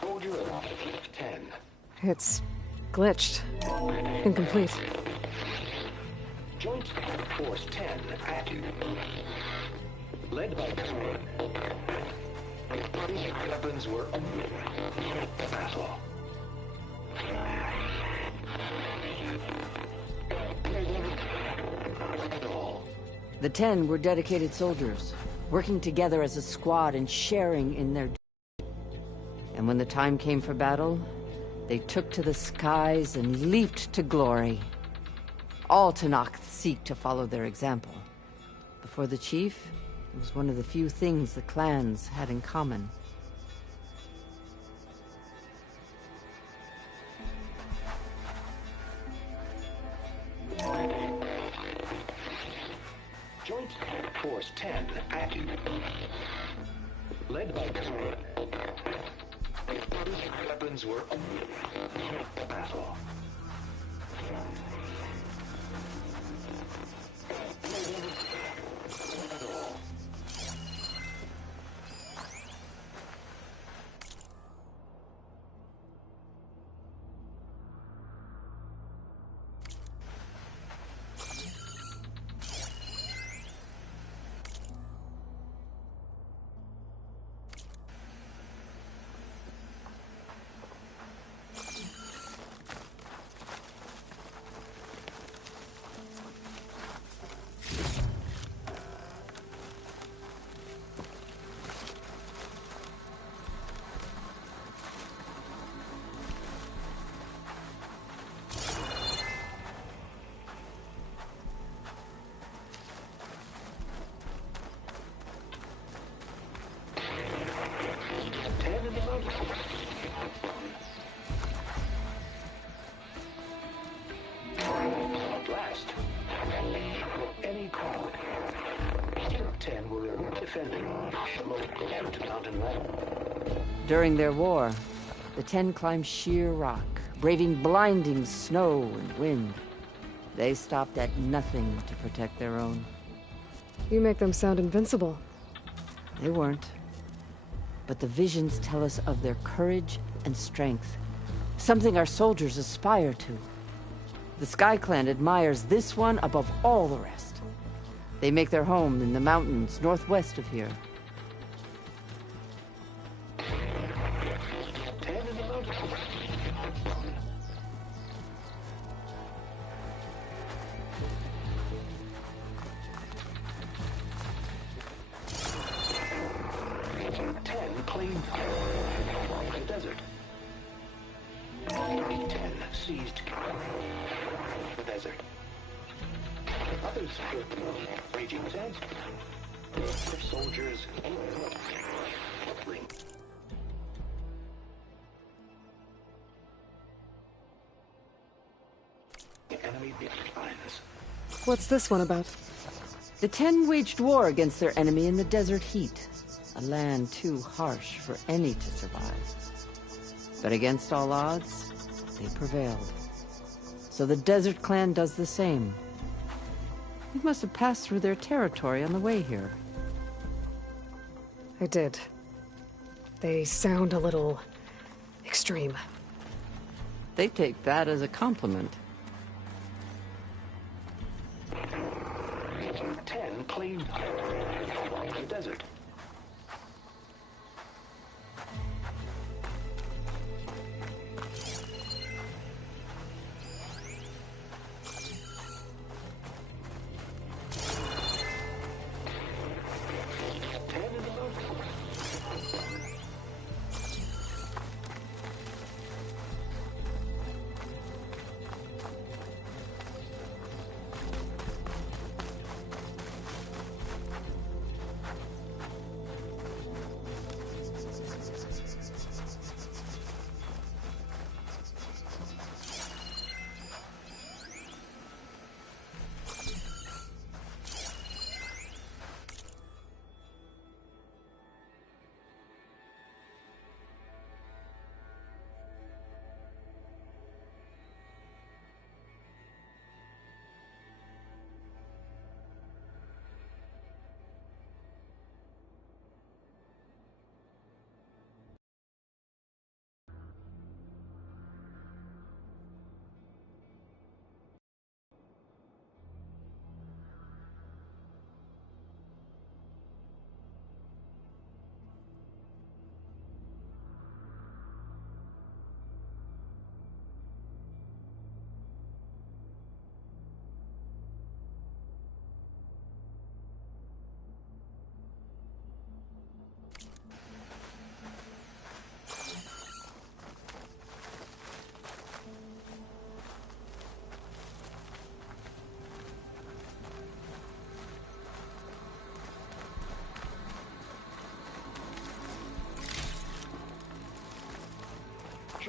Soldier of 10. It's glitched. Incomplete. Joint Force 10 active. Led by weapons were battle. The 10 were dedicated soldiers, working together as a squad and sharing in their... And when the time came for battle, they took to the skies and leaped to glory. All Tenakth seek to follow their example. Before the chief, it was one of the few things the clans had in common. Joint Force 10 active. Led by weapons were battle. During their war, the 10 climbed sheer rock, braving blinding snow and wind. They stopped at nothing to protect their own. You make them sound invincible. They weren't. But the visions tell us of their courage and strength, something our soldiers aspire to. The Sky Clan admires this one above all the rest. They make their home in the mountains northwest of here. What's this one about? The 10 waged war against their enemy in the desert heat, a land too harsh for any to survive. But against all odds, they prevailed. So the Desert Clan does the same. You must have passed through their territory on the way here. I did. They sound a little... extreme. They take that as a compliment. 10 claimed the desert.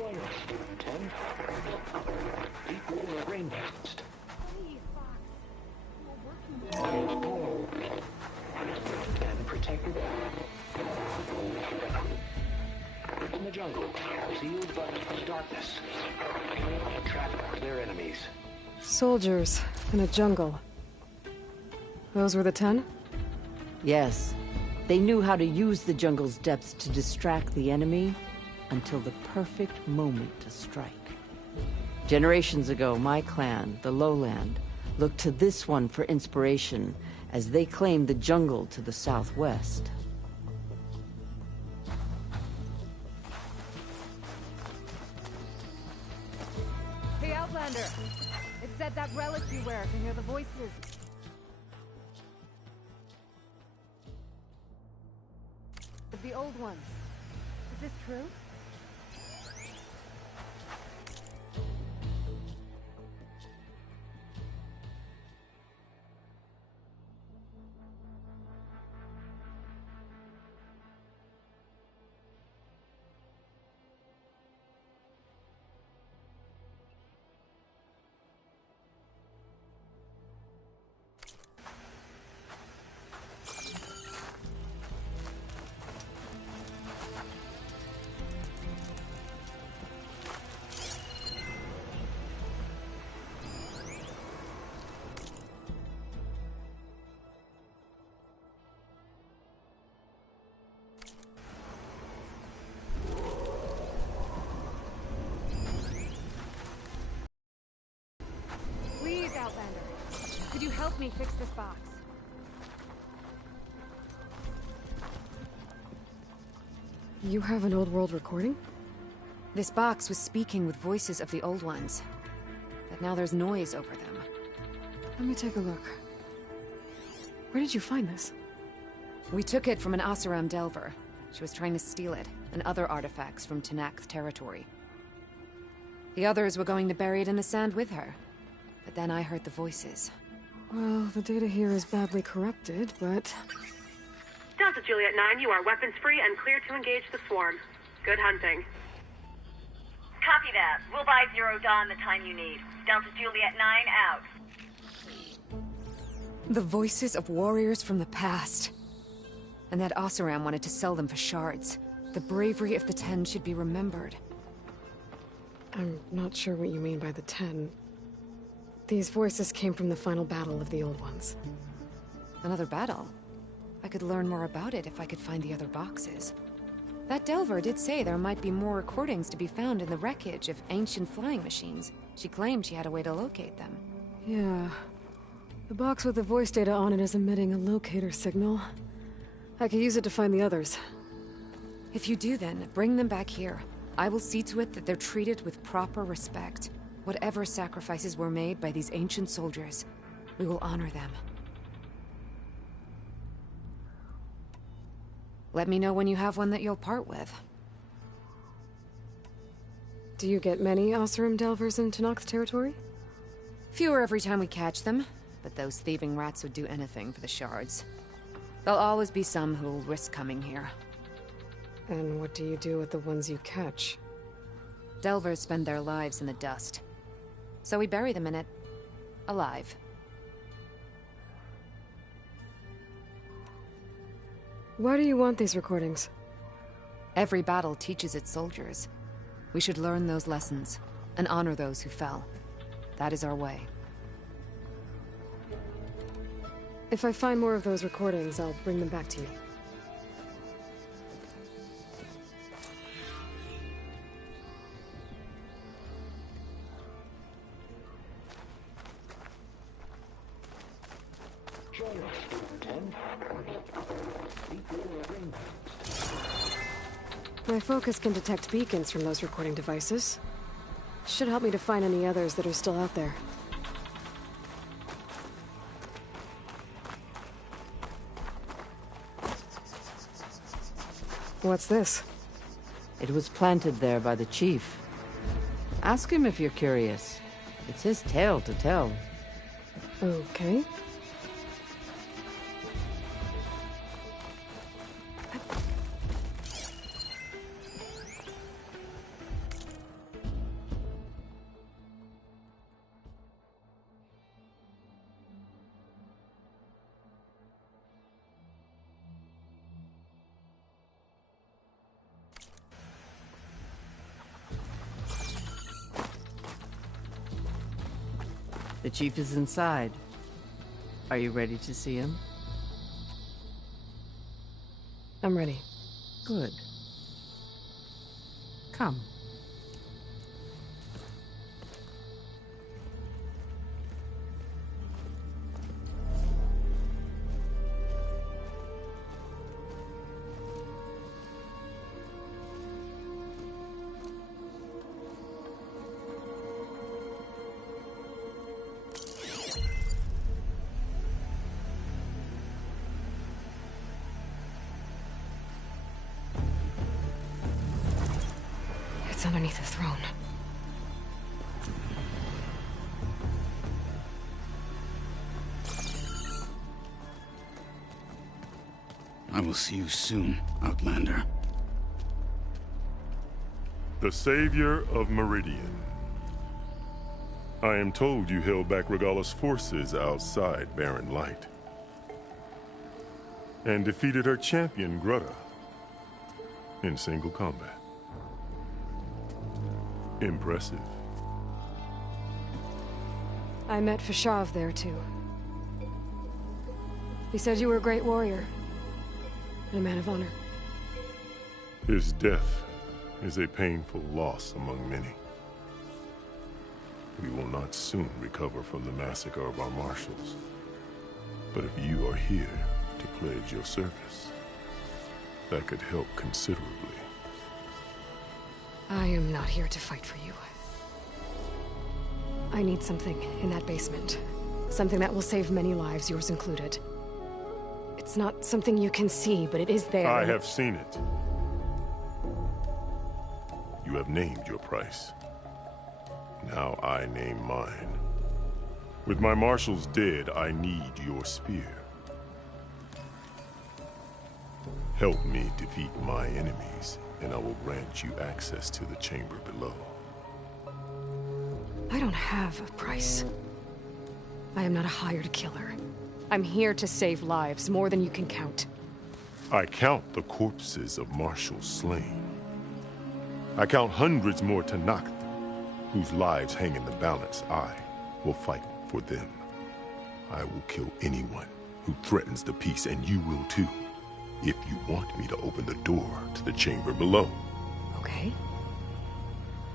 Join us, Student 10. Deep water rainforest. And protected in the jungle, sealed by darkness, trapped by their enemies. Soldiers in a jungle. Those were the 10? Yes. They knew how to use the jungle's depths to distract the enemy until the perfect moment to strike. Generations ago, my clan, the Lowland, looked to this one for inspiration as they claimed the jungle to the southwest. Hey, Outlander! It said that relic you wear can hear the voices. Of the old ones. Is this true? Please, Outlander. Could you help me fix this box? You have an old world recording? This box was speaking with voices of the old ones. But now there's noise over them. Let me take a look. Where did you find this? We took it from an Oseram Delver. She was trying to steal it, and other artifacts from Tenakth territory. The others were going to bury it in the sand with her. But then I heard the voices. Well, the data here is badly corrupted, but... Delta Juliet 9, you are weapons-free and clear to engage the swarm. Good hunting. Copy that. We'll buy Zero Dawn the time you need. Delta Juliet 9 out. The voices of warriors from the past. And that Oseram wanted to sell them for shards. The bravery of the 10 should be remembered. I'm not sure what you mean by the 10. These voices came from the final battle of the Old Ones. Another battle? I could learn more about it if I could find the other boxes. That Delver did say there might be more recordings to be found in the wreckage of ancient flying machines. She claimed she had a way to locate them. Yeah. The box with the voice data on it is emitting a locator signal. I could use it to find the others. If you do then, bring them back here. I will see to it that they're treated with proper respect. Whatever sacrifices were made by these ancient soldiers, we will honor them. Let me know when you have one that you'll part with. Do you get many Oseram Delvers in Tenakth territory? Fewer every time we catch them, but those thieving rats would do anything for the shards. There'll always be some who'll risk coming here. And what do you do with the ones you catch? Delvers spend their lives in the dust. So we bury them in it, alive. Why do you want these recordings? Every battle teaches its soldiers. We should learn those lessons, and honor those who fell. That is our way. If I find more of those recordings, I'll bring them back to you. Join us, Student 10. Deep water rainforest. My focus can detect beacons from those recording devices. Should help me to find any others that are still out there. What's this? It was planted there by the chief. Ask him if you're curious. It's his tale to tell. Okay. The chief is inside. Are you ready to see him? I'm ready. Good. Come. It's underneath the throne. I will see you soon, Outlander. The Savior of Meridian. I am told you held back Regalla's forces outside Barren Light. And defeated her champion, Grudda, in single combat. Impressive. I met Fashav there, too. He said you were a great warrior. And a man of honor. His death is a painful loss among many. We will not soon recover from the massacre of our marshals. But if you are here to pledge your service, that could help considerably. I am not here to fight for you. I need something in that basement. Something that will save many lives, yours included. It's not something you can see, but it is there. I have seen it. You have named your price. Now I name mine. With my marshals dead, I need your spear. Help me defeat my enemies, and I will grant you access to the chamber below. I don't have a price. I am not a hired killer. I'm here to save lives, more than you can count. I count the corpses of marshals slain. I count hundreds more Tenakth, whose lives hang in the balance. I will fight for them. I will kill anyone who threatens the peace, and you will too, if you want me to open the door to the chamber below. Okay.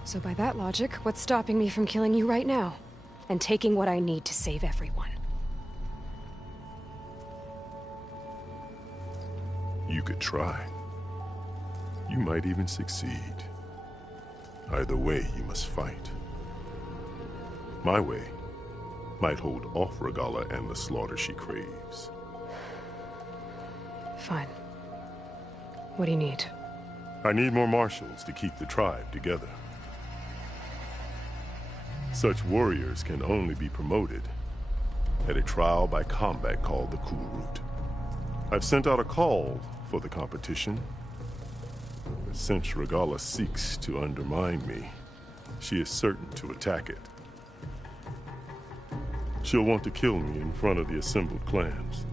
So by that logic, what's stopping me from killing you right now? And taking what I need to save everyone? You could try. You might even succeed. Either way, you must fight. My way might hold off Regalla and the slaughter she craves. Fine. What do you need? I need more marshals to keep the tribe together. Such warriors can only be promoted at a trial by combat called the Kulrut. I've sent out a call for the competition. But since Regalla seeks to undermine me, she is certain to attack it. She'll want to kill me in front of the assembled clans.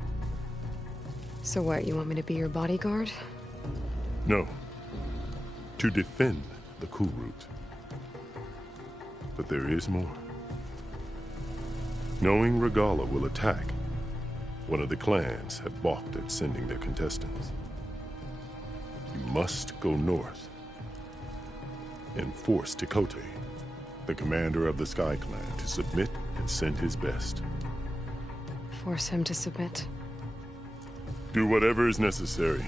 So what, you want me to be your bodyguard? No. To defend the Kulrut. But there is more. Knowing Regalla will attack, one of the clans have balked at sending their contestants. You must go north and force Tekotteh, the commander of the Sky Clan, to submit and send his best. Force him to submit? Do whatever is necessary.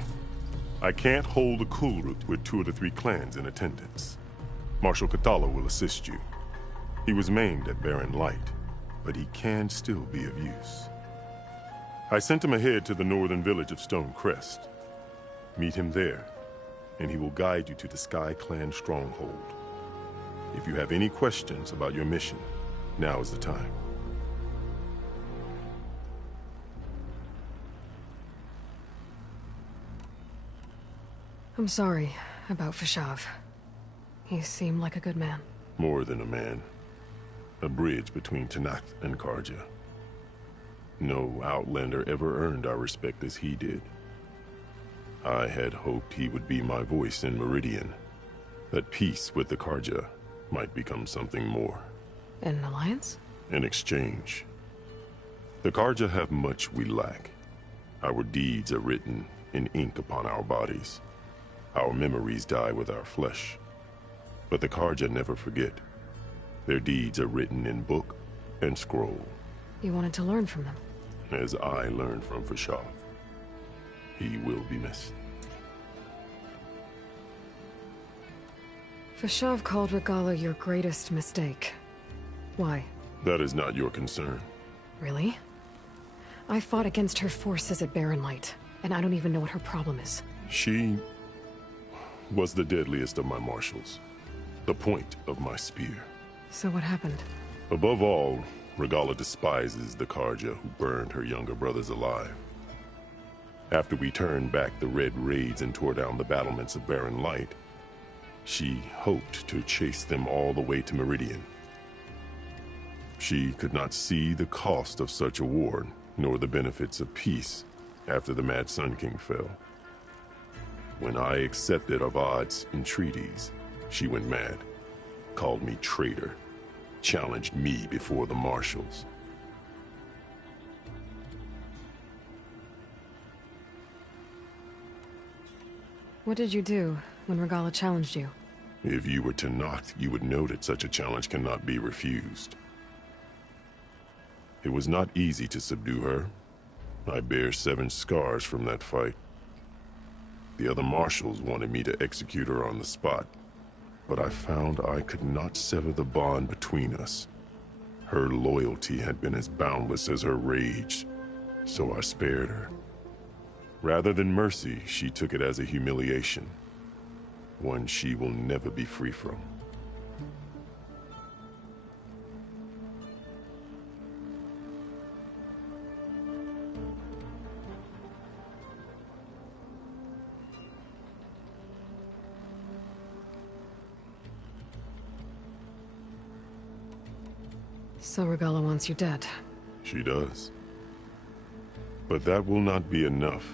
I can't hold the Kulrut with 2 of the 3 clans in attendance. Marshal Kotallo will assist you. He was maimed at Barren Light, but he can still be of use. I sent him ahead to the northern village of Stone Crest. Meet him there, and he will guide you to the Sky Clan stronghold. If you have any questions about your mission, now is the time. I'm sorry about Fashav. He seemed like a good man. More than a man. A bridge between Tenakth and Carja. No Outlander ever earned our respect as he did. I had hoped he would be my voice in Meridian. That peace with the Carja might become something more. An alliance? in exchange. The Carja have much we lack. Our deeds are written in ink upon our bodies. Our memories die with our flesh. But the Carja never forget. Their deeds are written in book and scroll. You wanted to learn from them. As I learned from Fashav. He will be missed. Fashav called Regalla your greatest mistake. Why? That is not your concern. Really? I fought against her forces at Barren Light, and I don't even know what her problem is. She was the deadliest of my marshals. The point of my spear. So what happened? Above all, Regalla despises the Carja who burned her younger brothers alive. After we turned back the Red Raids and tore down the battlements of Barren Light, she hoped to chase them all the way to Meridian. She could not see the cost of such a war, nor the benefits of peace after the Mad Sun King fell. When I accepted Avad's entreaties, she went mad, called me traitor, challenged me before the marshals. What did you do when Regalla challenged you? If you were Tenakth, you would know that such a challenge cannot be refused. It was not easy to subdue her. I bear 7 scars from that fight. The other marshals wanted me to execute her on the spot, but I found I could not sever the bond between us. Her loyalty had been as boundless as her rage, so I spared her. Rather than mercy, she took it as a humiliation, one she will never be free from. So Regalla wants you dead. She does. But that will not be enough.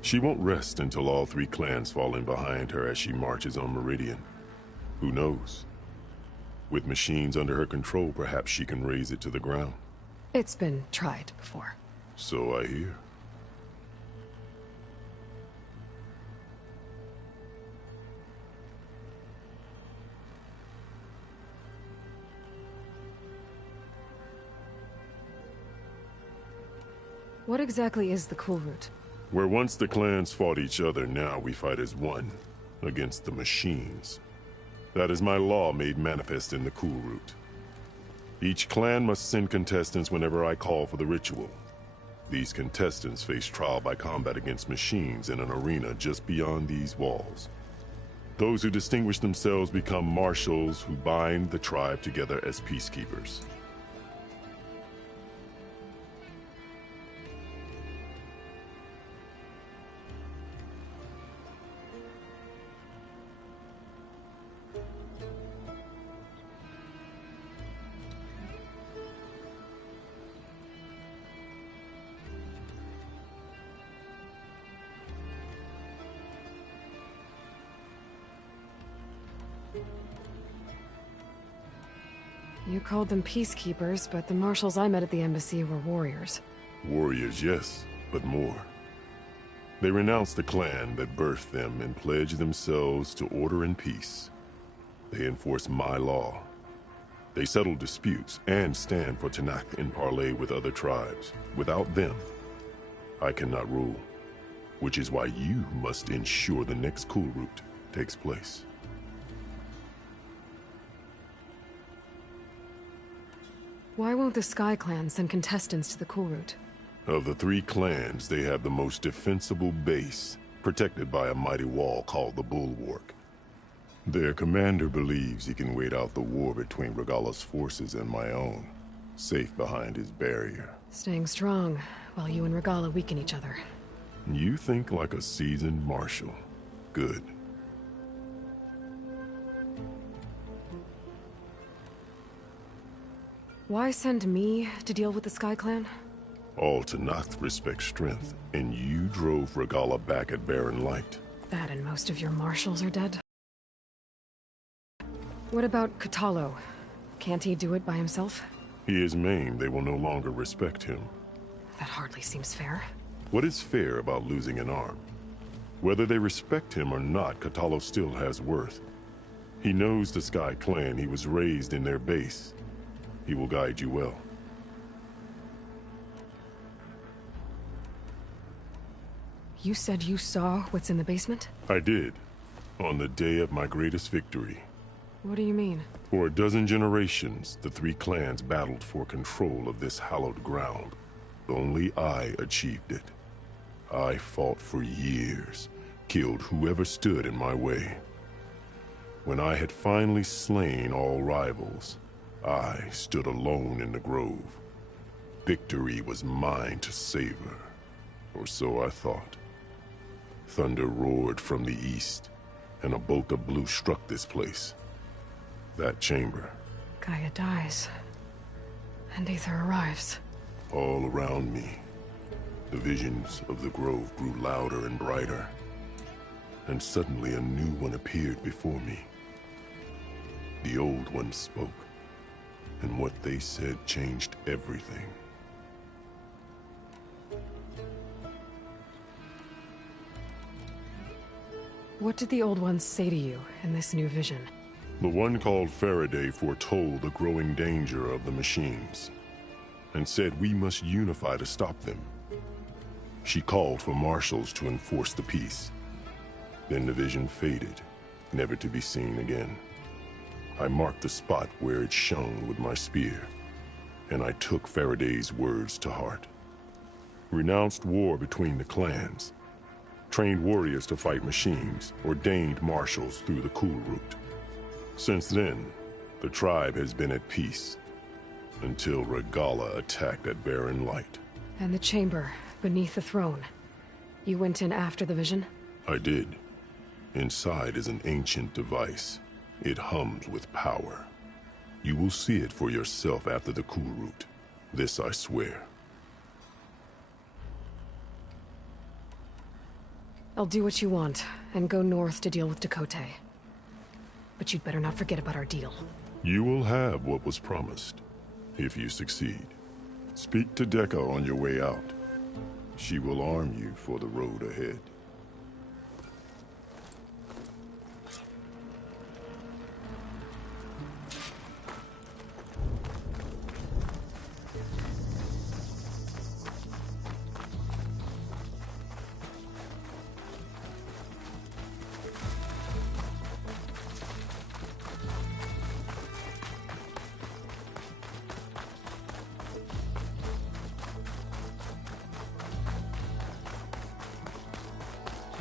She won't rest until all 3 clans fall in behind her as she marches on Meridian. Who knows? With machines under her control, perhaps she can raise it to the ground. It's been tried before. So I hear. What exactly is the Kulrut? Where once the clans fought each other, now we fight as one, against the machines. That is my law made manifest in the Kulrut. Each clan must send contestants whenever I call for the ritual. These contestants face trial by combat against machines in an arena just beyond these walls. Those who distinguish themselves become marshals who bind the tribe together as peacekeepers. You called them peacekeepers, but the marshals I met at the embassy were warriors. Warriors, yes, but more. They renounce the clan that birthed them and pledge themselves to order and peace. They enforce my law. They settle disputes and stand for Tenakth in parley with other tribes. Without them, I cannot rule. Which is why you must ensure the next Kulrut takes place. Why won't the Sky Clan send contestants to the Kulrut? Of the 3 clans, they have the most defensible base, protected by a mighty wall called the Bulwark. Their commander believes he can wait out the war between Regalla's forces and my own, safe behind his barrier. Staying strong, while you and Regalla weaken each other. You think like a seasoned marshal. Good. Why send me to deal with the Sky Clan? All Tenakth respect strength, and you drove Regalla back at Barren Light. That and most of your marshals are dead. What about Kotallo? Can't he do it by himself? He is maimed, they will no longer respect him. That hardly seems fair. What is fair about losing an arm? Whether they respect him or not, Kotallo still has worth. He knows the Sky Clan. He was raised in their base. He will guide you well. You said you saw what's in the basement? I did, on the day of my greatest victory. What do you mean? For a dozen generations, the three clans battled for control of this hallowed ground. Only I achieved it. I fought for years, killed whoever stood in my way. When I had finally slain all rivals, I stood alone in the grove. Victory was mine to savor, or so I thought. Thunder roared from the east, and a bolt of blue struck this place. That chamber. Gaia dies, and Aether arrives. All around me, the visions of the grove grew louder and brighter, and suddenly a new one appeared before me. The old one spoke, and what they said changed everything. What did the old ones say to you in this new vision? The one called Faraday foretold the growing danger of the machines, and said we must unify to stop them. She called for marshals to enforce the peace. Then the vision faded, never to be seen again. I marked the spot where it shone with my spear, and I took Faraday's words to heart. Renounced war between the clans, trained warriors to fight machines, ordained marshals through the Cool Route. Since then, the tribe has been at peace, until Regalla attacked at Barren Light. And the chamber, beneath the throne. You went in after the vision? I did. Inside is an ancient device. It hums with power. You will see it for yourself after the Cool Route. This I swear. I'll do what you want, and go north to deal with Dakotay. But you'd better not forget about our deal. You will have what was promised, if you succeed. Speak to Dekka on your way out. She will arm you for the road ahead.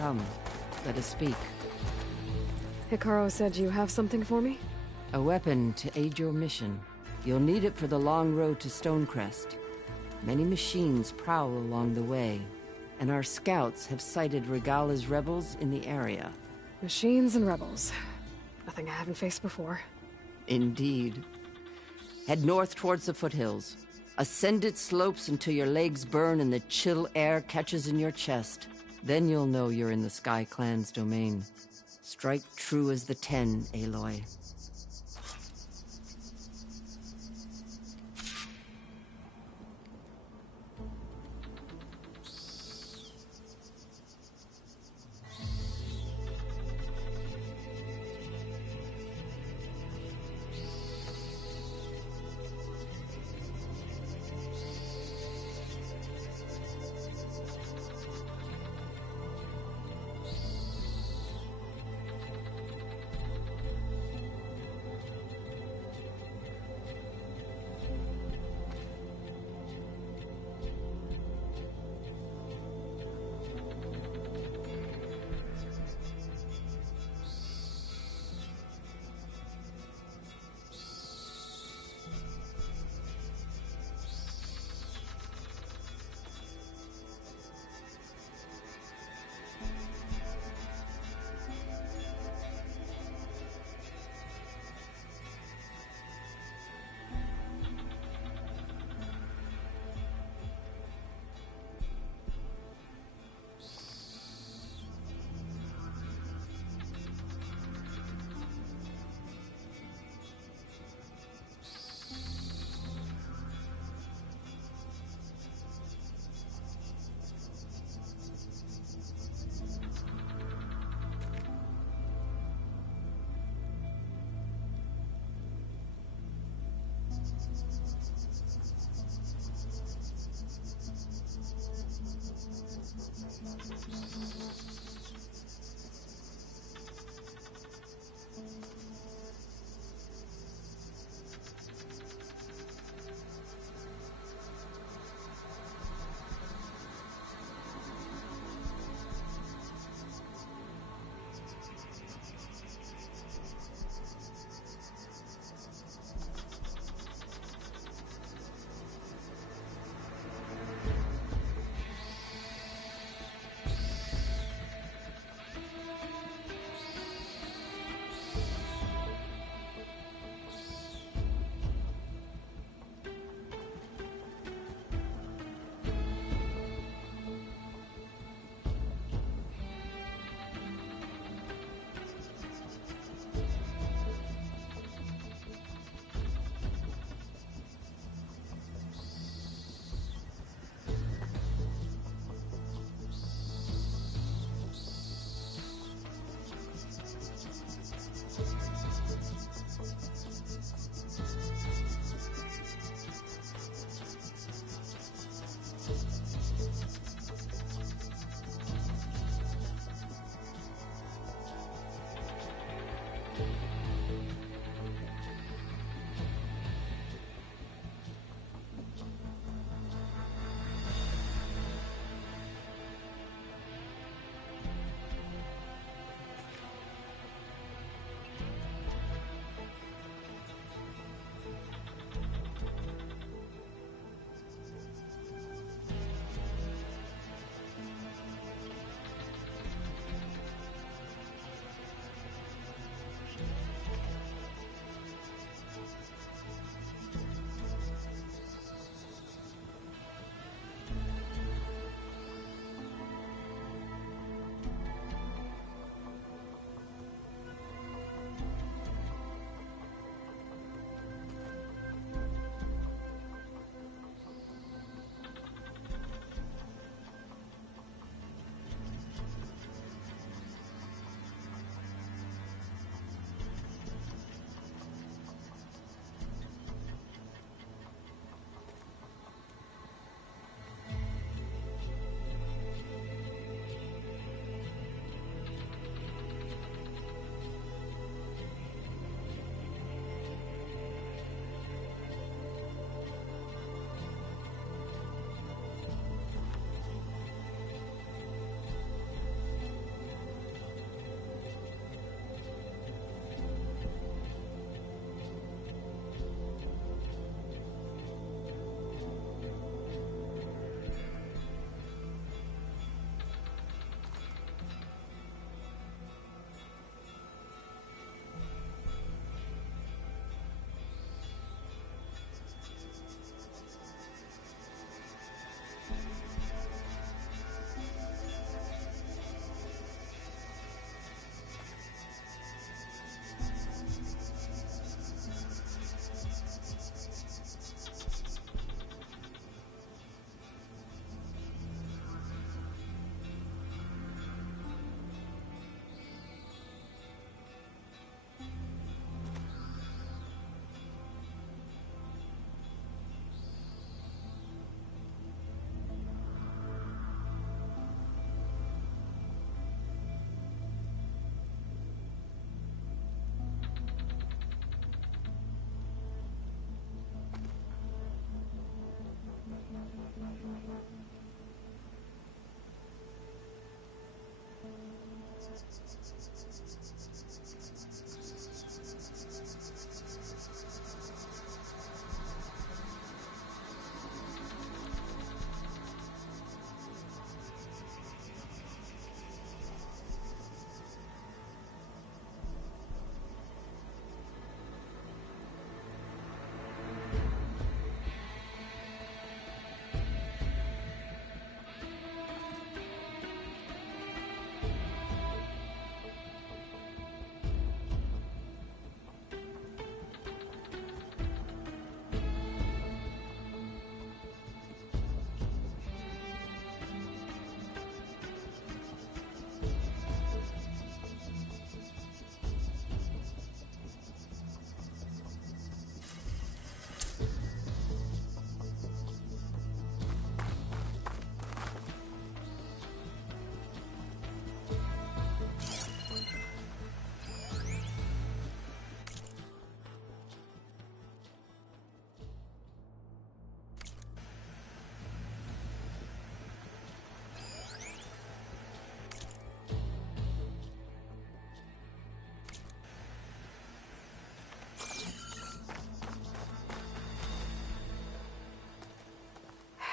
Come, let us speak. Hekarro said you have something for me? A weapon to aid your mission. You'll need it for the long road to Stonecrest. Many machines prowl along the way, and our scouts have sighted Regalla's rebels in the area. Machines and rebels. Nothing I haven't faced before. Indeed. Head north towards the foothills. Ascend its slopes until your legs burn and the chill air catches in your chest. Then you'll know you're in the Sky Clan's domain. Strike true as the 10, Aloy.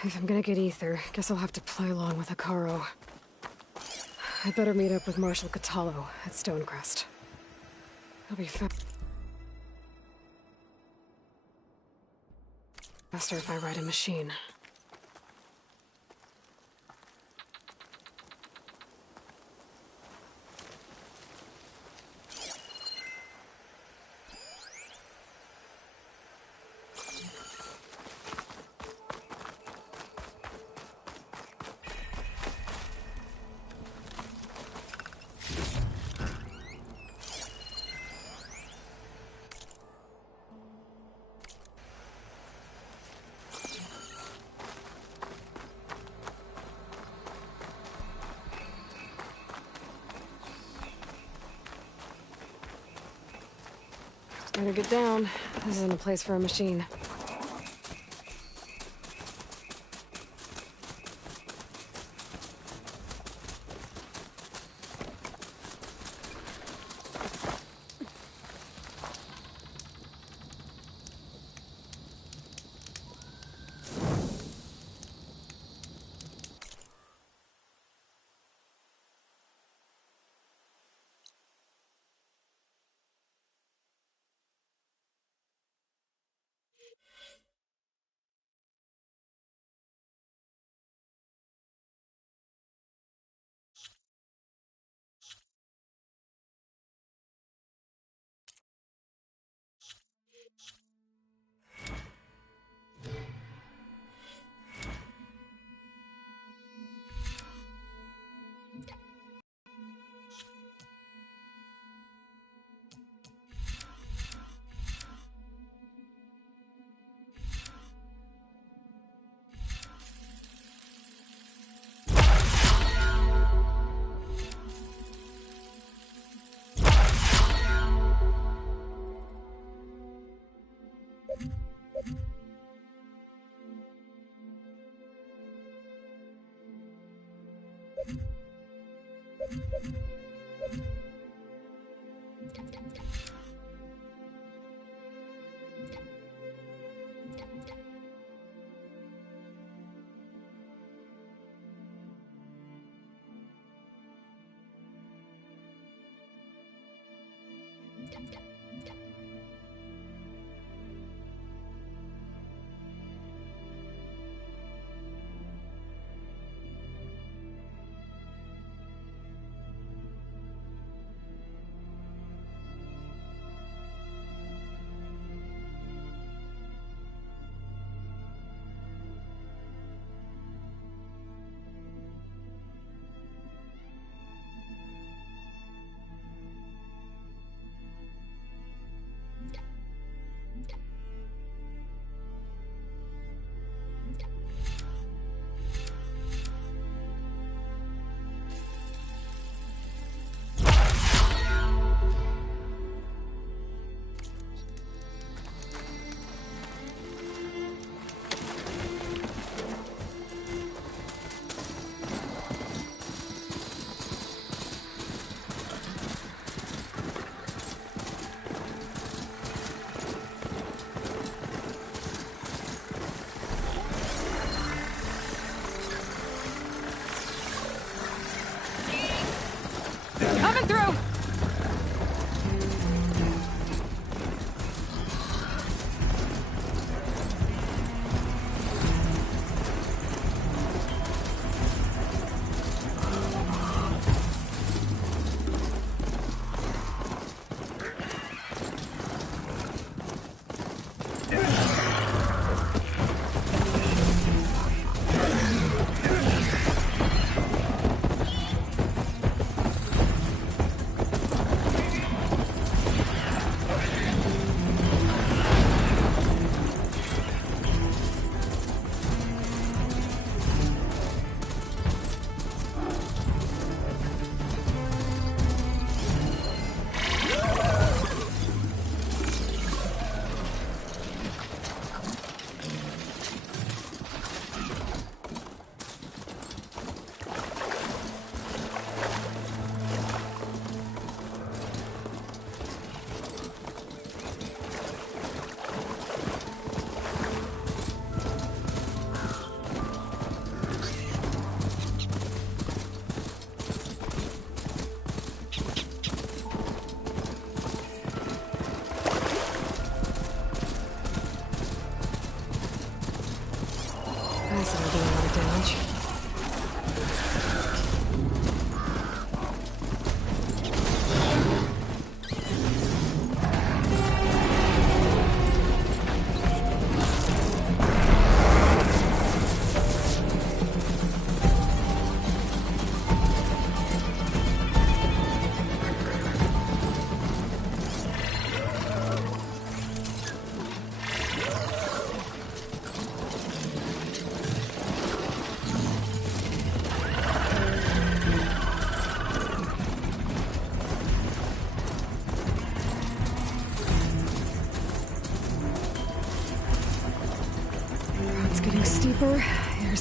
If I'm gonna get ether, guess I'll have to play along with Hekarro. I'd better meet up with Marshal Catallo at Stonecrest. He'll be faster if I ride a machine. Better get down. This isn't a place for a machine.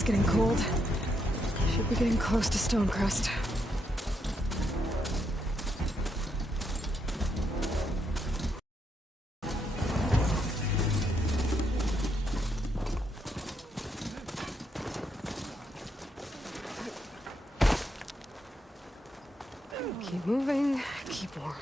getting cold. Should be getting close to Stonecrest. Keep moving, keep warm.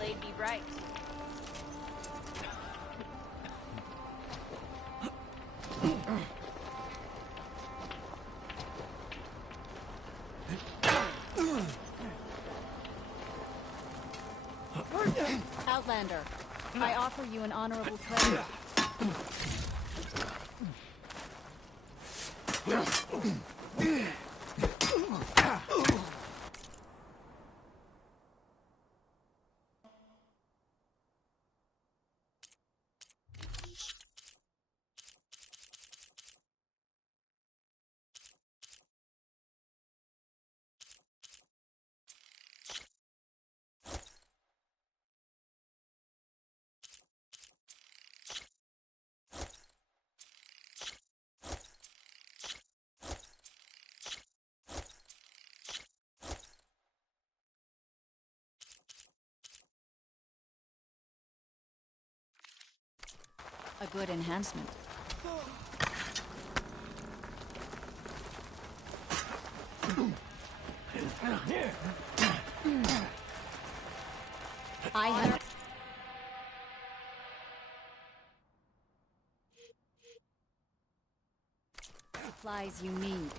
Laid me right. Outlander, I offer you an honorable trade. A good enhancement. I have supplies you need.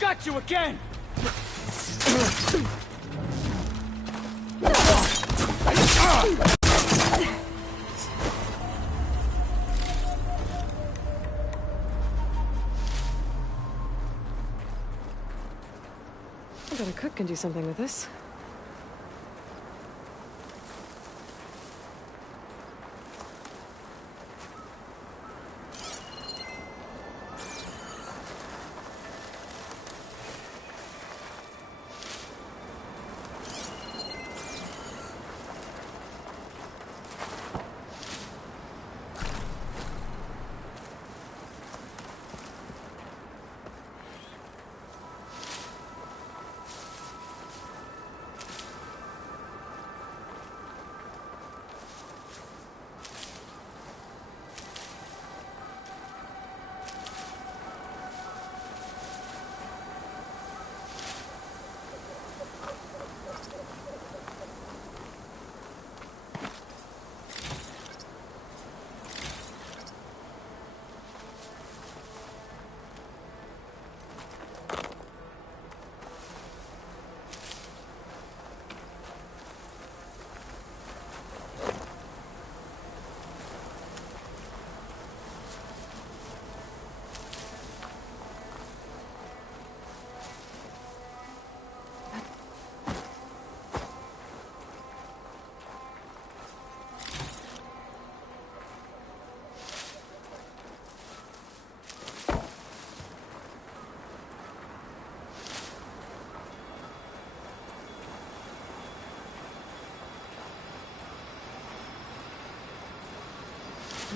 Got you again! I bet a cook can do something with this.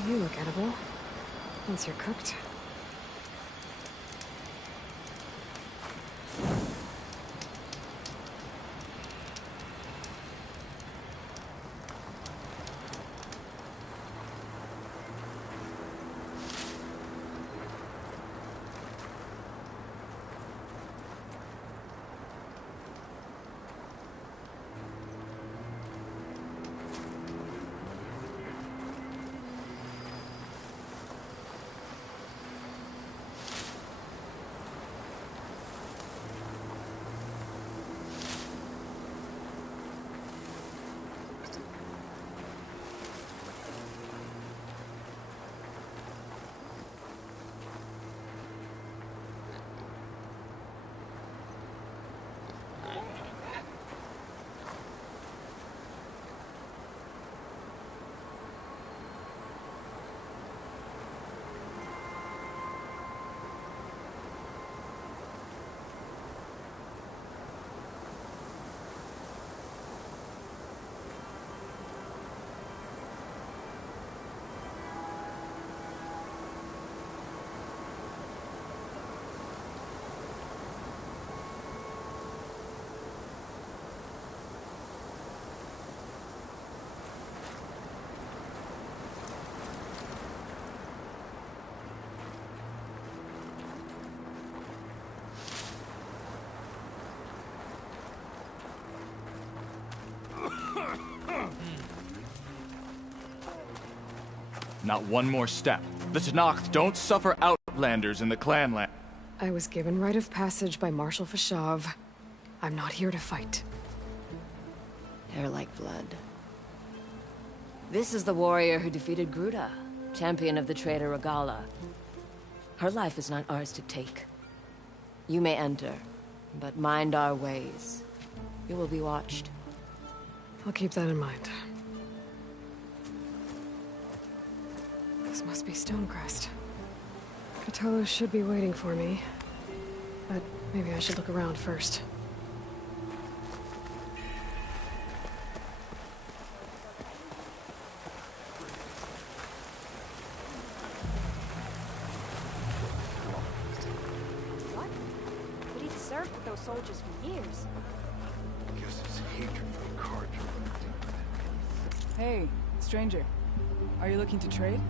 You look edible. Once you're cooked. Not one more step. The Tenakth don't suffer outlanders in the Clanland. I was given rite of passage by Marshal Fashav. I'm not here to fight. Hair like blood. This is the warrior who defeated Gruta, champion of the traitor Regala. Her life is not ours to take. You may enter, but mind our ways. You will be watched. I'll keep that in mind. This must be Stonecrest. Kotallo should be waiting for me, but maybe I should look around first. What? But he'd served with those soldiers for years. Guess his hatred for the Carja runs deeper than Hey, stranger. Are you looking to trade?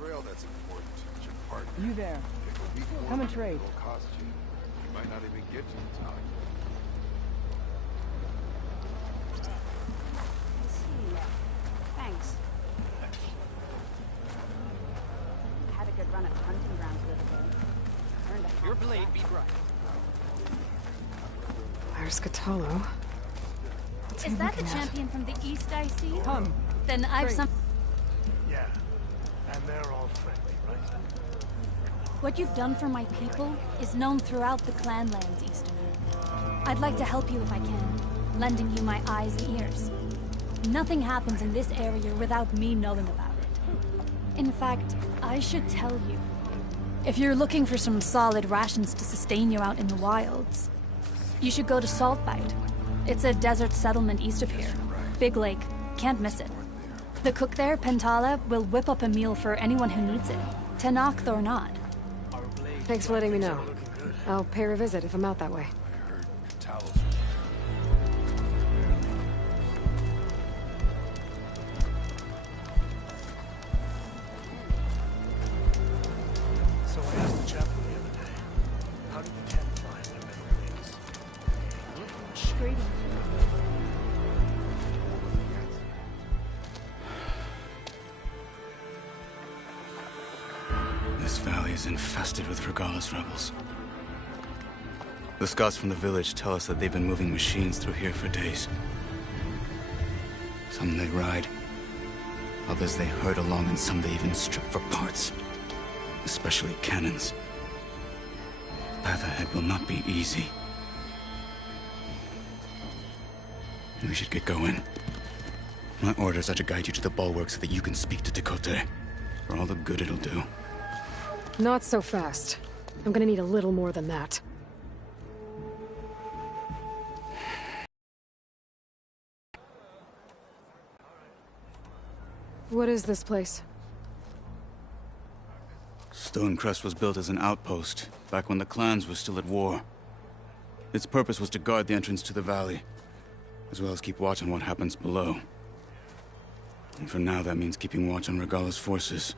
trail that's important to your partner. You there. Take a week more Come and than trade. it'll cost you. You might not even get to the time. I see. Thanks. Had a good run at the hunting grounds the other day. Earned a Your blade be bright. There's Catallo. Is that the champion from the east I see? Come. Then I've some... Yeah. And they're all friendly, right? What you've done for my people is known throughout the Clanlands, Easterner. I'd like to help you if I can, lending you my eyes and ears. Nothing happens in this area without me knowing about it. In fact, I should tell you. If you're looking for some solid rations to sustain you out in the wilds, you should go to Saltbite. It's a desert settlement east of here. Big lake. Can't miss it. The cook there, Pentala, will whip up a meal for anyone who needs it. Tenakth or not. Thanks for letting me know. I'll pay her a visit if I'm out that way. So I asked the chaplain the other day, how did the 10 fly in their many wings? Straight in. This valley is infested with Regalla's rebels. The scouts from the village tell us that they've been moving machines through here for days. Some they ride, others they herd along, and some they even strip for parts. Especially cannons. The path ahead will not be easy. We should get going. My orders are to guide you to the bulwark so that you can speak to Tekotteh. For all the good it'll do. Not so fast. I'm gonna need a little more than that. What is this place? Stonecrest was built as an outpost, back when the clans were still at war. Its purpose was to guard the entrance to the valley, as well as keep watch on what happens below. And for now, that means keeping watch on Regalla's forces.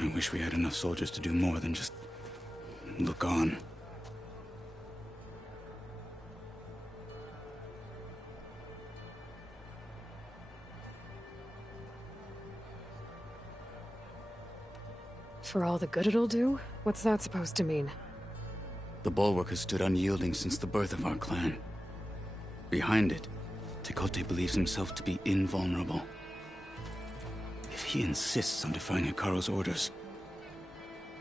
I wish we had enough soldiers to do more than just look on. For all the good it'll do? What's that supposed to mean? The bulwark has stood unyielding since the birth of our clan. Behind it, Tekotteh believes himself to be invulnerable. If he insists on defying Hekarro's orders,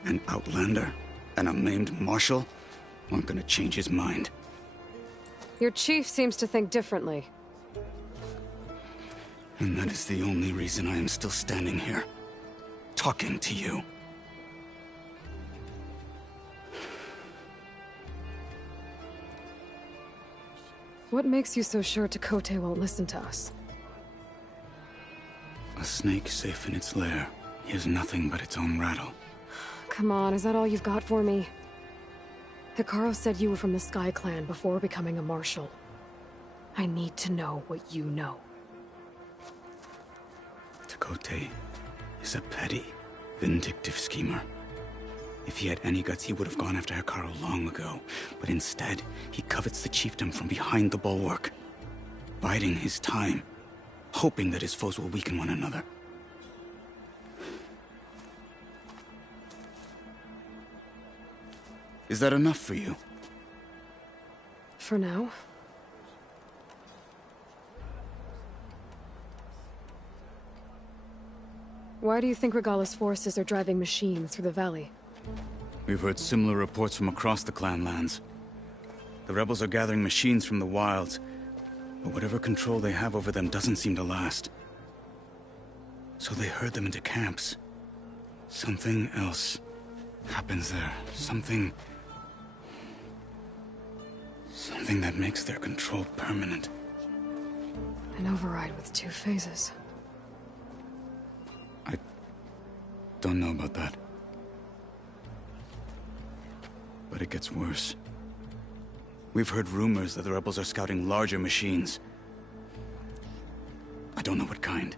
an outlander and a maimed marshal aren't gonna change his mind. Your chief seems to think differently. And that is the only reason I am still standing here, talking to you. What makes you so sure Tekotteh won't listen to us? A snake safe in its lair hears nothing but its own rattle. Come on, is that all you've got for me? Hekarro said you were from the Sky Clan before becoming a marshal. I need to know what you know. Tekotteh is a petty, vindictive schemer. If he had any guts, he would have gone after Hekarro long ago. But instead, he covets the chiefdom from behind the bulwark, biding his time, hoping that his foes will weaken one another. Is that enough for you? For now. Why do you think Regalla's forces are driving machines through the valley? We've heard similar reports from across the Clanlands. The rebels are gathering machines from the wilds, but whatever control they have over them doesn't seem to last. So they herd them into camps. Something else happens there. Something that makes their control permanent. An override with 2 phases. I don't know about that. But it gets worse. We've heard rumors that the rebels are scouting larger machines. I don't know what kind.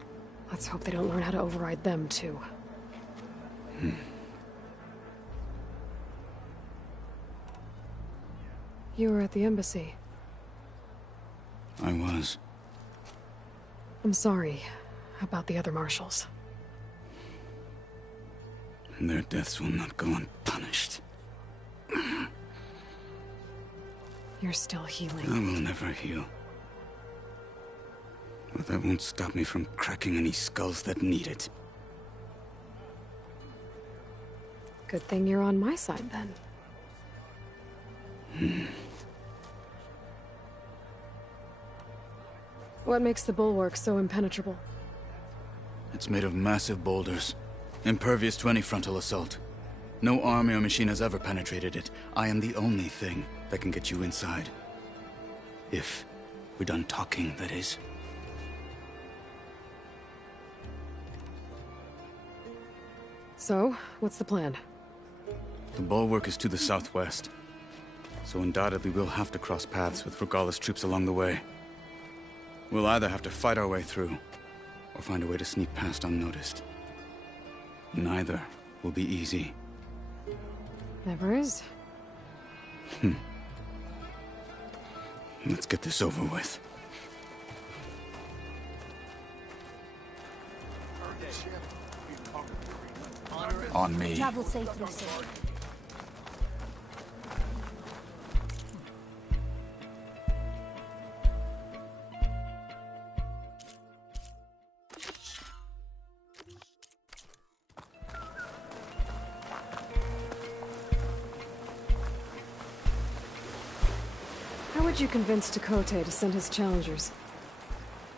Let's hope they don't learn how to override them, too. You were at the embassy. I was. I'm sorry about the other marshals. Their deaths will not go unpunished. You're still healing. I will never heal. But that won't stop me from cracking any skulls that need it. Good thing you're on my side, then. What makes the bulwark so impenetrable? It's made of massive boulders, impervious to any frontal assault. No army or machine has ever penetrated it. I am the only thing that can get you inside. If we're done talking, that is. So, what's the plan? The bulwark is to the southwest, so undoubtedly we'll have to cross paths with Regalla's troops along the way. We'll either have to fight our way through, or find a way to sneak past unnoticed. Neither will be easy. Never is. Let's get this over with. On me. Travel safely, sir. How would you convince Tekotteh to send his challengers?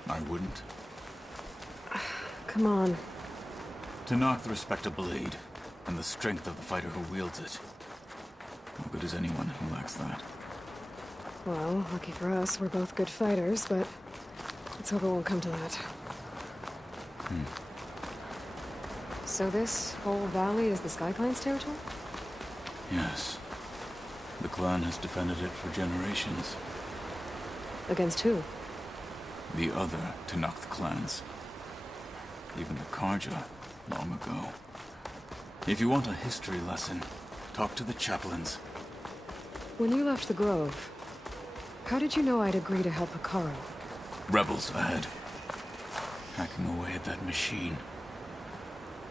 I wouldn't. Come on. To knock the respectable aid, and the strength of the fighter who wields it. How good is anyone who lacks that? Well, lucky for us, we're both good fighters, but let's hope it won't come to that. So this whole valley is the Sky Clan's territory? Yes. The clan has defended it for generations. Against who? The other Tenakth clans. Even the Karja, long ago. If you want a history lesson, talk to the chaplains. When you left the Grove, how did you know I'd agree to help Hekarro? Rebels ahead. Hacking away at that machine.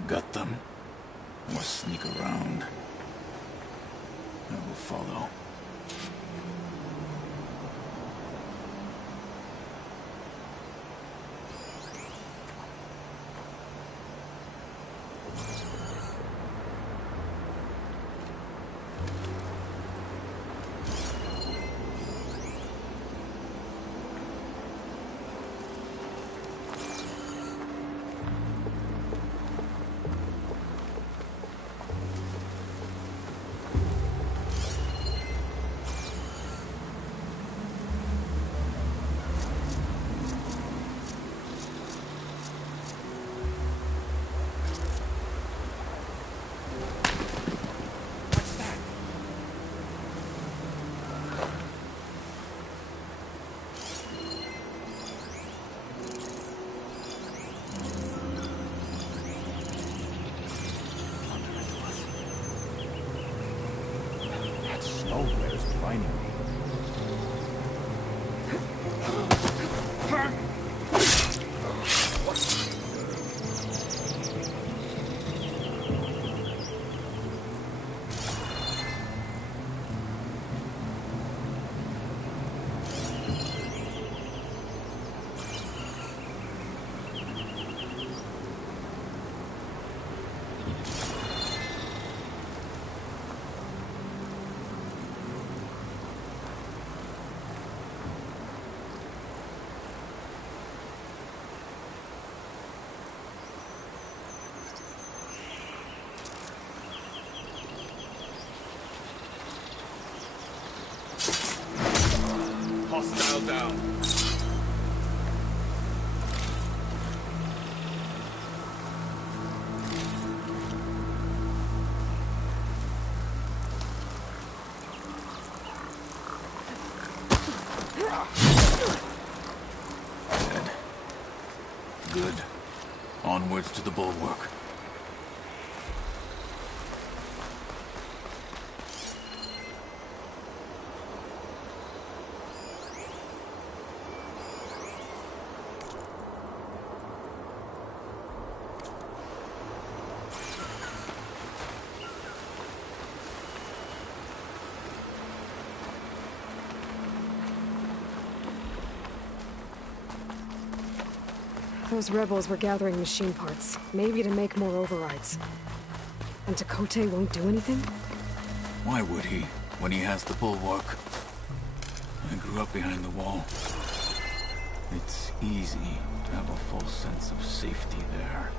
Gut them, or sneak around. I will follow. Hostile down. Dead. Good. Onwards to the bulwark. Those rebels were gathering machine parts, maybe to make more overrides. And Tekotteh won't do anything? Why would he, when he has the bulwark? I grew up behind the wall. It's easy to have a full sense of safety there.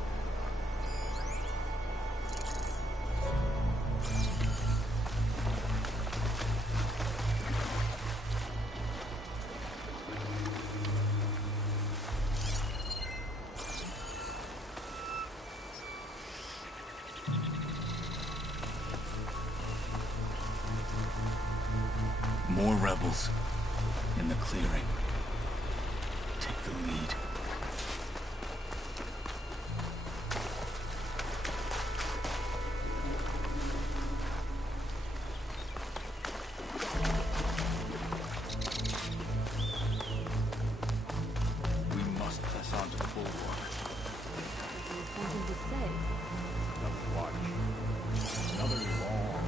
More rebels in the clearing. Take the lead. We must press on to the bulwark. Something to say? Another watch. Another long.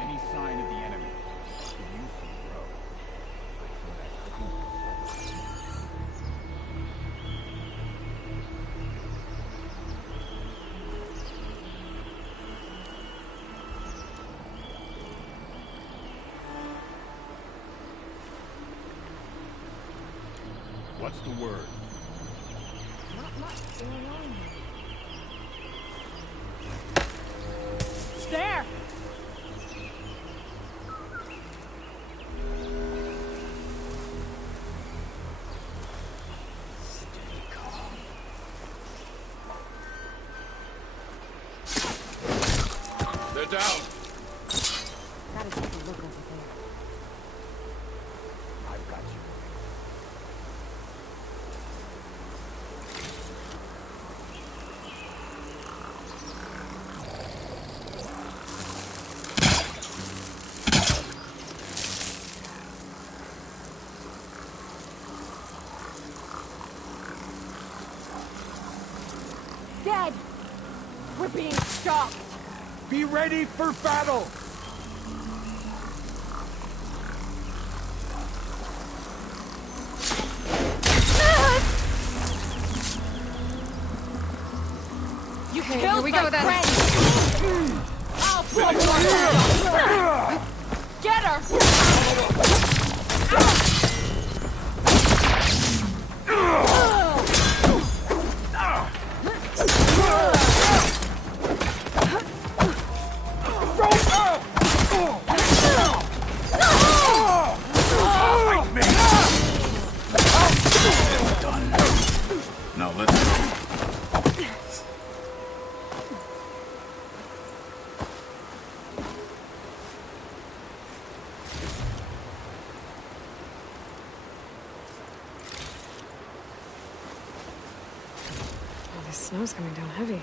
Any sign of the enemy? The youth will grow. What's the word? Not much going on here. There! They're down. Gotta take a look over there. I've got you. Dead! We're being stopped! Be ready for battle! You Okay, killed here we my go then. friend! I'll pull one. Get her! Now let's go. Oh, this snow's coming down heavy.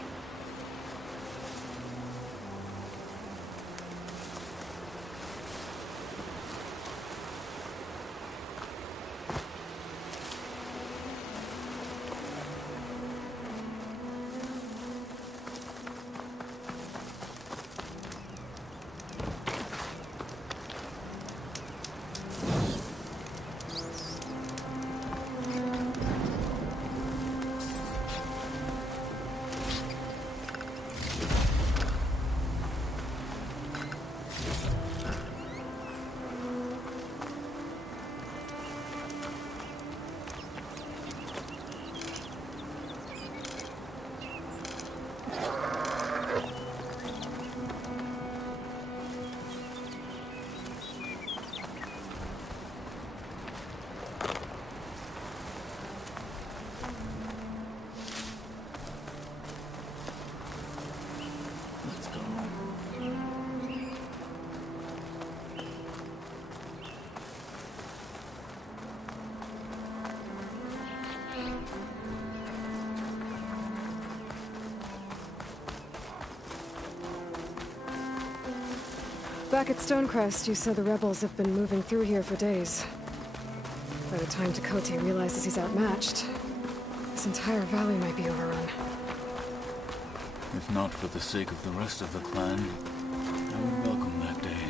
Back at Stonecrest, you said the rebels have been moving through here for days. By the time Tekote realizes he's outmatched, this entire valley might be overrun. If not for the sake of the rest of the clan, I would welcome that day.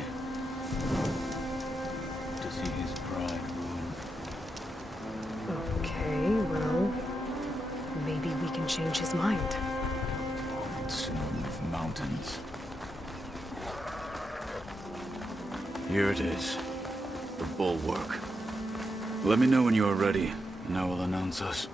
To see his pride ruined. Okay, well... maybe we can change his mind. Swarm of mountains. Here it is. The bulwark. Let me know when you are ready, and I will announce us.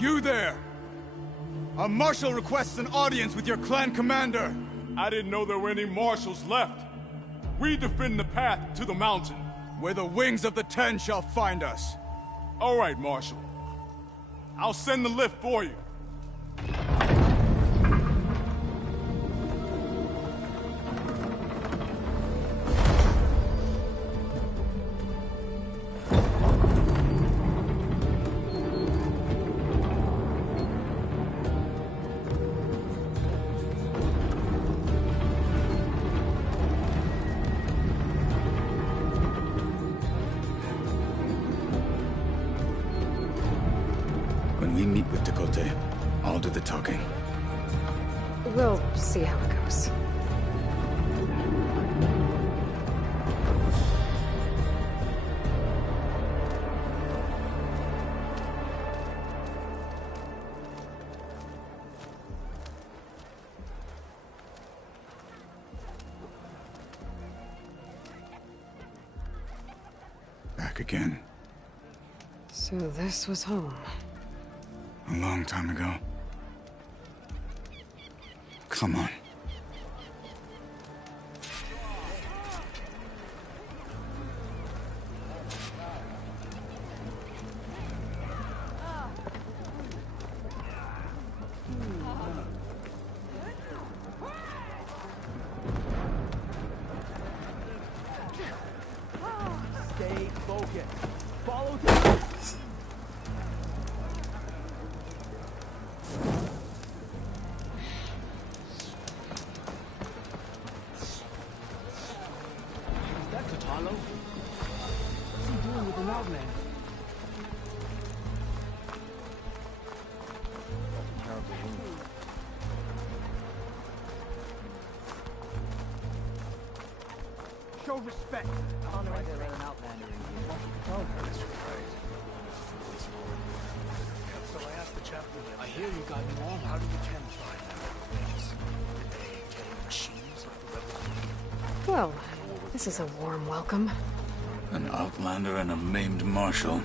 You there! A marshal requests an audience with your clan commander! I didn't know there were any marshals left. We defend the path to the mountain. Where the wings of the Ten shall find us. All right, Marshal. I'll send the lift for you. When we meet with Tekote, I'll do the talking. We'll see how it goes. Back again. So this was home. A long time ago. Come on. Stay focused. Follow through. Show respect. Honor why they let an outlander in here. Oh, that's right. So I asked the chaplain. I hear you got me wrong. How did the Ten find out? Did they get machines like the rebels? Well, this is a warm welcome. An outlander and a maimed marshal.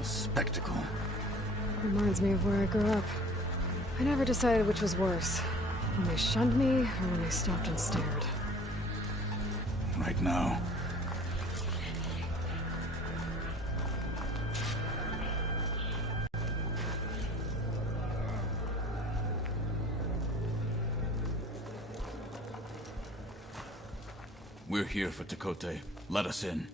A spectacle. Reminds me of where I grew up. I never decided which was worse. When they shunned me, or when they stopped and stared. Right now. We're here for Tekote. Let us in.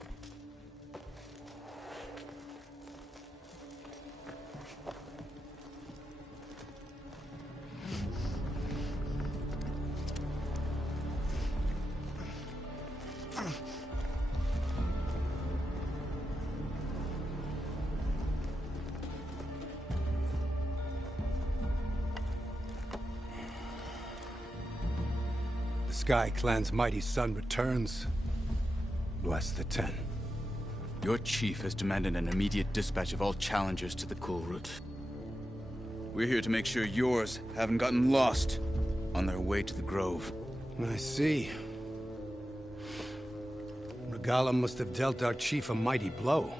The Sky Clan's mighty son returns. Bless the Ten. Your chief has demanded an immediate dispatch of all challengers to the Kulrut. We're here to make sure yours haven't gotten lost on their way to the Grove. I see. Regalla must have dealt our chief a mighty blow,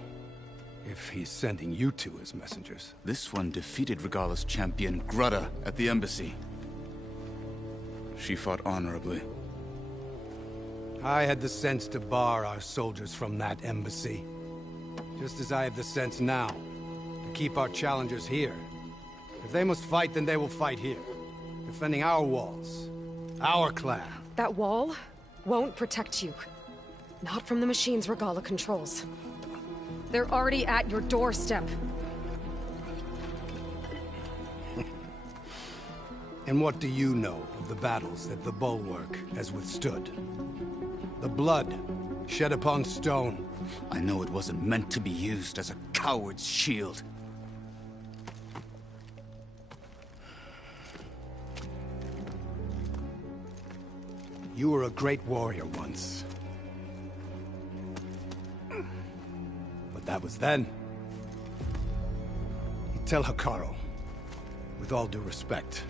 if he's sending you two as messengers. This one defeated Regalla's champion, Grudda, at the embassy. She fought honorably. I had the sense to bar our soldiers from that embassy. Just as I have the sense now, to keep our challengers here. If they must fight, then they will fight here. Defending our walls. Our clan. That wall? won't protect you. Not from the machines Regalla controls. They're already at your doorstep. And what do you know of the battles that the Bulwark has withstood? The blood shed upon stone. I know it wasn't meant to be used as a coward's shield. You were a great warrior once. But that was then. You tell Hekarro, with all due respect,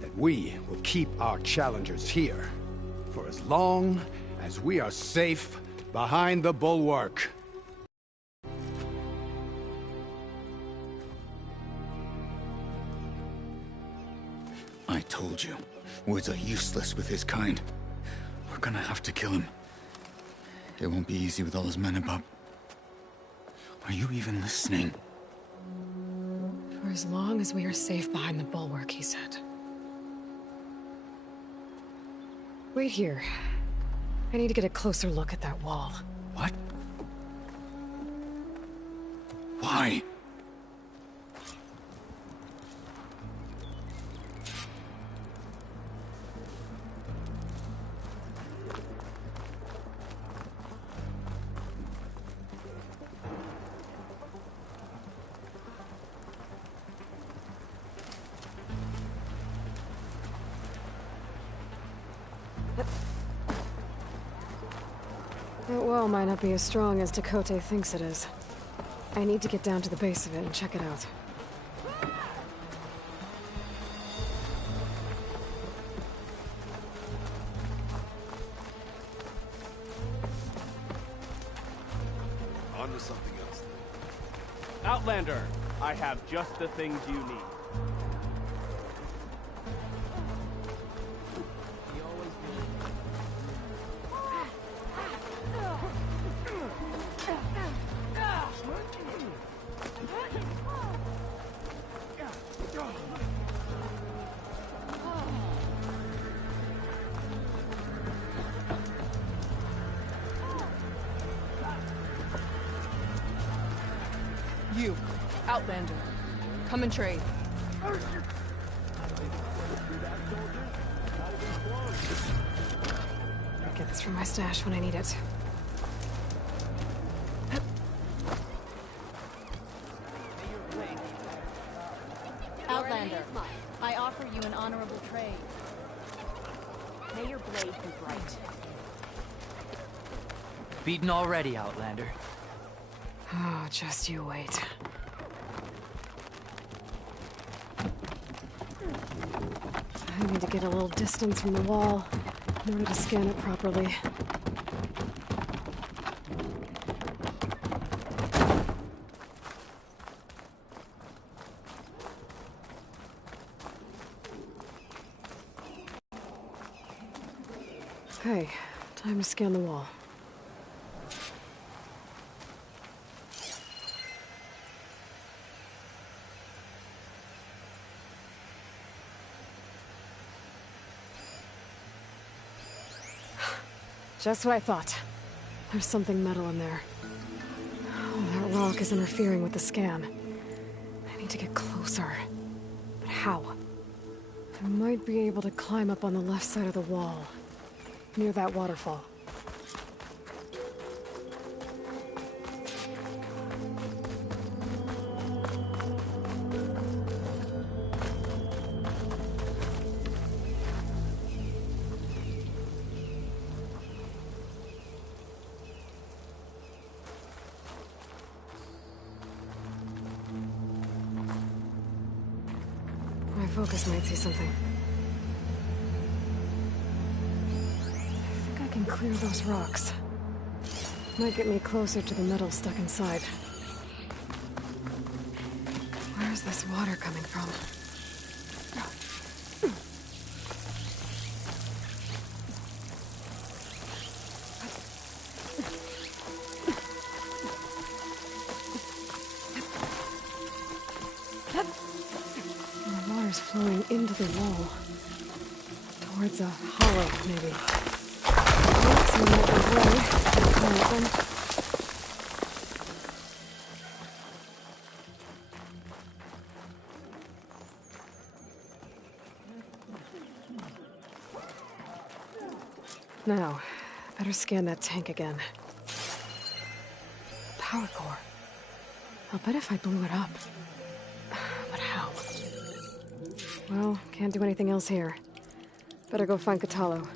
that we will keep our challengers here for as long as we are safe behind the Bulwark. I told you, words are useless with his kind. We're gonna have to kill him. It won't be easy with all his men about. Are you even listening? For as long as we are safe behind the Bulwark, he said. Wait here. I need to get a closer look at that wall. What? Why? That well might not be as strong as Tekotteh thinks it is. I need to get down to the base of it and check it out. On to something else. Outlander, I have just the things you need. You, Outlander, come and trade. I'll get this from my stash when I need it. Outlander, I offer you an honorable trade. May your blade be bright. Beaten already, Outlander. Oh, just you wait. I need to get a little distance from the wall in order to scan it properly. Okay, time to scan the wall. Just what I thought. There's something metal in there. Oh, that rock is interfering with the scan. I need to get closer. But how? I might be able to climb up on the left side of the wall, near that waterfall. My focus might see something. I think I can clear those rocks. Might get me closer to the metal stuck inside. Where's this water coming from? Flowing into the wall. Towards a hollow, maybe. Seemed like a way. Call it. Now, better scan that tank again. Power core. I'll bet if I blew it up. But how? Well, can't do anything else here. Better go find Kotallo.